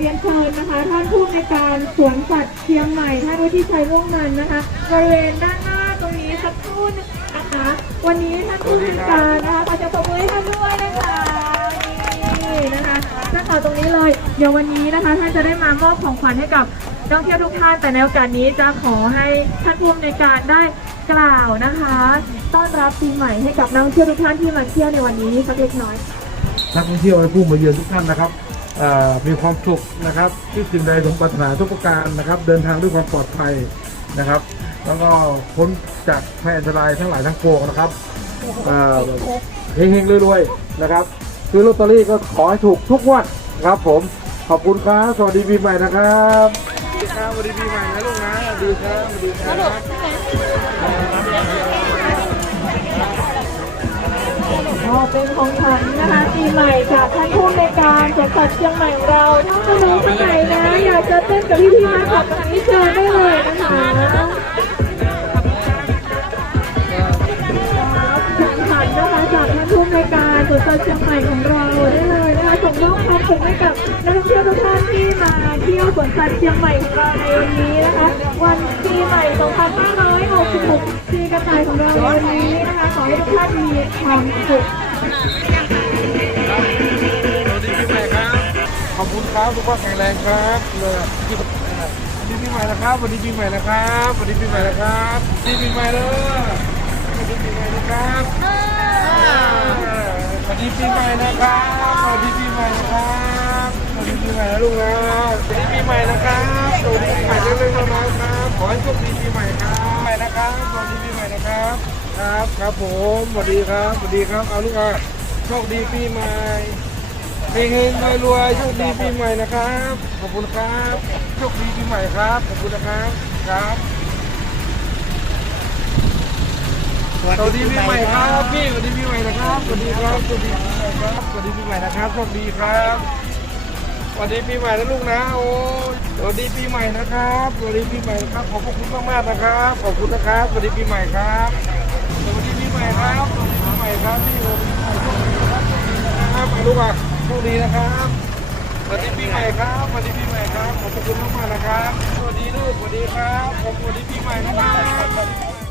เรียนเชิญนะคะ ท่านผู้ในการสวนสัตว์เชียงใหม่ท่านวุฒิชัยร่วงนันนะคะบริเวณด้านหน้าตรงนี้สักครู่นึงนะคะ วันนี้ท่านผู้ในการนะคะขอจะปรบมือให้ท่านด้วยนะคะนี่นะคะท่านขอตรงนี้เลยเดี๋ยววันนี้นะคะท่านจะได้มามอบของขวัญให้กับนักท่องเที่ยวทุกท่านแต่ในโอกาสนี้จะขอให้ท่านผู้ในการได้กล่าวนะคะ ต้อนรับปีใหม่ให้กับนักท่องเที่ยวทุกท่านที่มาเที่ยวในวันนี้สักเล็กน้อยนักท่องเที่ยวและผู้มาเยือนทุกท่านนะครับ มีความสุขนะครับที่สิ่งใดสมปรารถนาทุกประการนะครับ เดินทางด้วยความปลอดภัยนะครับ แล้วก็พ้นจากภัยอันตรายทั้งหลายทั้งปวงนะครับเอ่อเฮงๆรวยๆนะครับซื้อลอตเตอรี่ก็ขอให้ถูกทุกวันครับผม ขอบคุณครับสวัสดีปีใหม่นะครับสวัสดีครับสวัสดีปีใหม่นะลูกนะสวัสดีครับสวัสดีครับเป็นของขวัญนะคะปีใหม่จากท่านผู้ในการ วนสัตว์เชียงใหม่ของเราถ้าจะรู้ข้างในนะอยากจะเต้นกับพี่ๆมาขับตรงนี้เชิญได้เลยนะคะของขวัญนะคะจากท่านผู้ในการสวนสัตว์เชียงใหม่ของเราได้เลยนะคะส่งมอบความสุขให้กับนักท่องเที่ยวทุกท่านที่มาเที่ยวสวนสัตว์เชียงใหม่ของเราในวันนี้นะคะ วันปีใหม่2566ปีกระต่ายของเราในวันนี้นะคะขอให้ทุกท่านมีความสุข อบคุณครับทุกคนแข็งแรงครับเลยที่สวัสดีปีใหม่นะครับ วัสดีปีใหม่นะครับวัสดีปีใหม่นะครับสวัสดีปีใหม่เลยสวัสดีปีใหม่นะครับสวัสดีปีใหม่นะครับสวัสดีปีใหม่นะครับสวัสดีปีใหม่นะลูกนะวัสดีปีใหม่นะครับสวัสดีปีใหม่เร็วๆน้อยๆครับขอให้โชคดีปีใหม่ครับใหม่นะครับสวัสดีปีใหม่นะครับ ครับครับผมสวัสดีครับสวัสดีครับเอาลูกอะโชคดีปีใหม่ เฮงเฮงรวยรวยๆโชคดีปีใหม่นะครับ ขอบคุณครับโชคดีปีใหม่ครับ ขอบคุณนะครับครับสวัสดีปีใหม่ครับพี่สวัสดีปีใหม่นะครับสวัสดีครับสวัสดีปีใหม่ครับสวัสดีปีใหม่นะครับโชคดีครับสวัสดีปีใหม่นะลูกนะโอ้ยสวัสดีปีใหม่นะครับสวัสดีปีใหม่นะครับขอบพระคุณมากมากๆนะครับ ขอบคุณนะครับสวัสดีปีใหม่ครับสวัสดีปีใหม่ครับสวัสดีปีใหม่ครับพี่โอ้ยโชคดีนะครับโชคดีนะครับไปลูกอะโช คดีนะครับสวัสดีปีใหม่ครับสวัสดีปีใหม่ครับขอบคุณมากมากๆนะครับสวัสดีลูกสวัสดีครับขอบคุณสวัสดีปีใหม่นะครับ